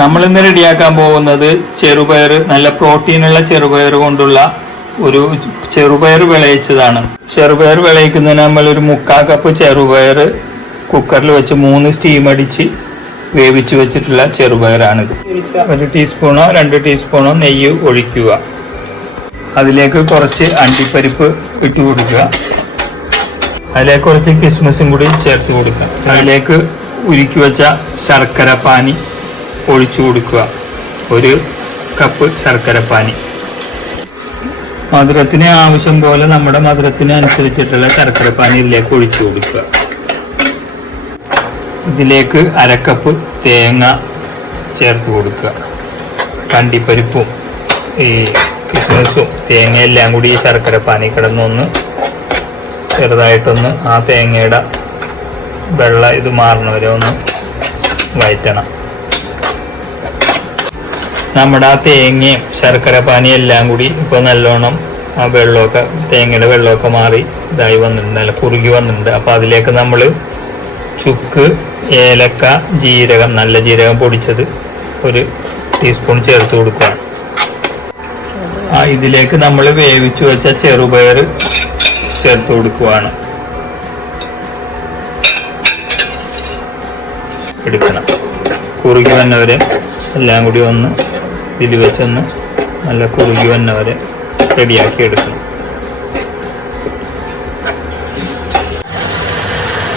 നമ്മൾ ഇന്ന് റെഡിയാക്കാൻ പോകുന്നത് ചെറുപയർ, നല്ല പ്രോട്ടീനുള്ള ചെറുപയർ കൊണ്ടുള്ള ഒരു ചെറുപയർ വിളയിച്ചതാണ്. ചെറുപയർ വിളയിക്കുന്നതിന് നമ്മൾ ഒരു 3/4 കപ്പ് ചെറുപയർ കുക്കറിൽ വെച്ച് 3 സ്റ്റീം അടിച്ച് വേവിച്ച് വെച്ചിട്ടുള്ള ചെറുപയറാണിത്. 1 ടീസ്പൂണോ 2 ടീസ്പൂണോ നെയ്യ് ഒഴിക്കുക. അതിലേക്ക് കുറച്ച് അണ്ടിപ്പരിപ്പ് ഇട്ട് കൊടുക്കുക. അതിലേക്ക് കുറച്ച് കിസ്മിസും കൂടി ചേർത്ത് കൊടുക്കുക. അതിലേക്ക് ഉരുക്കി വെച്ച ശർക്കര പാനി ഒഴിച്ചു കൊടുക്കുക. 1 കപ്പ് ശർക്കര പാനി. മധുരത്തിന് ആവശ്യം പോലെ നമ്മുടെ മധുരത്തിന് അനുസരിച്ചിട്ടുള്ള ശർക്കര പാനി ഇതിലേക്ക് ഒഴിച്ചു കൊടുക്കുക. ഇതിലേക്ക് 1/2 കപ്പ് തേങ്ങ ചേർത്ത് കൊടുക്കുക. അണ്ടിപ്പരിപ്പും ഈ കിസ്മിസും തേങ്ങ എല്ലാം കൂടി ഈ ശർക്കര പാനി കിടന്നൊന്ന് ചെറുതായിട്ടൊന്ന് ആ തേങ്ങയുടെ വെള്ള ഇത് മാറണവരെ ഒന്ന് വഴറ്റണം. നമ്മുടെ ആ തേങ്ങയും ശർക്കര പാനിയും എല്ലാം കൂടി ഇപ്പോൾ നല്ലോണം ആ വെള്ളമൊക്കെ തേങ്ങയുടെ വെള്ളമൊക്കെ മാറി ഇതായി വന്നിട്ടുണ്ട്, നല്ല കുറുകി വന്നിട്ടുണ്ട്. അപ്പോൾ അതിലേക്ക് നമ്മൾ ചുക്ക്, ഏലക്ക, ജീരകം, നല്ല ജീരകം പൊടിച്ചത് 1 ടീസ്പൂൺ ചേർത്ത് കൊടുക്കുകയാണ്. ഇതിലേക്ക് നമ്മൾ വേവിച്ചു വെച്ച ചെറുപയർ ചേർത്ത് കൊടുക്കുകയാണ്. എടുക്കണം. കുറുകി വന്നവരെ എല്ലാം കൂടി ഒന്ന് ഇതിൽ വെച്ചൊന്ന് നല്ല കുറുകി വന്നവരെ റെഡിയാക്കി എടുക്കണം.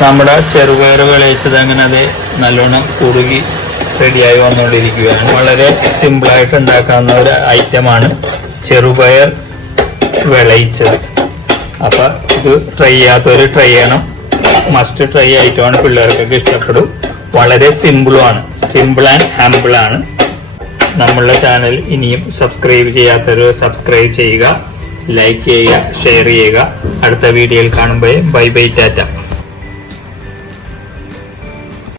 നമ്മുടെ ചെറുപയർ വിളയിച്ചത് അങ്ങനെ അത് നല്ലോണം കുറുകി റെഡിയായി വന്നുകൊണ്ടിരിക്കുകയാണ്. വളരെ സിമ്പിളായിട്ട് ഉണ്ടാക്കാവുന്ന ഒരു ഐറ്റമാണ് ചെറുപയർ വിളയിച്ചത്. അപ്പം ഇത് ട്രൈ ചെയ്യാത്തവർ ട്രൈ ചെയ്യണം. മസ്റ്റ് ട്രൈ ഐറ്റമാണ്, പിള്ളേർക്കൊക്കെ ഇഷ്ടപ്പെടും. വളരെ സിമ്പിളുമാണ്, സിമ്പിൾ ആൻഡ് ഹമ്പിളാണ്. നമ്മളുടെ ചാനൽ ഇനിയും സബ്സ്ക്രൈബ് ചെയ്യാത്തവർ സബ്സ്ക്രൈബ് ചെയ്യുക, ലൈക്ക് ചെയ്യുക, ഷെയർ ചെയ്യുക. അടുത്ത വീഡിയോയിൽ കാണുമ്പോൾ ബൈ ബൈ, ടാറ്റ.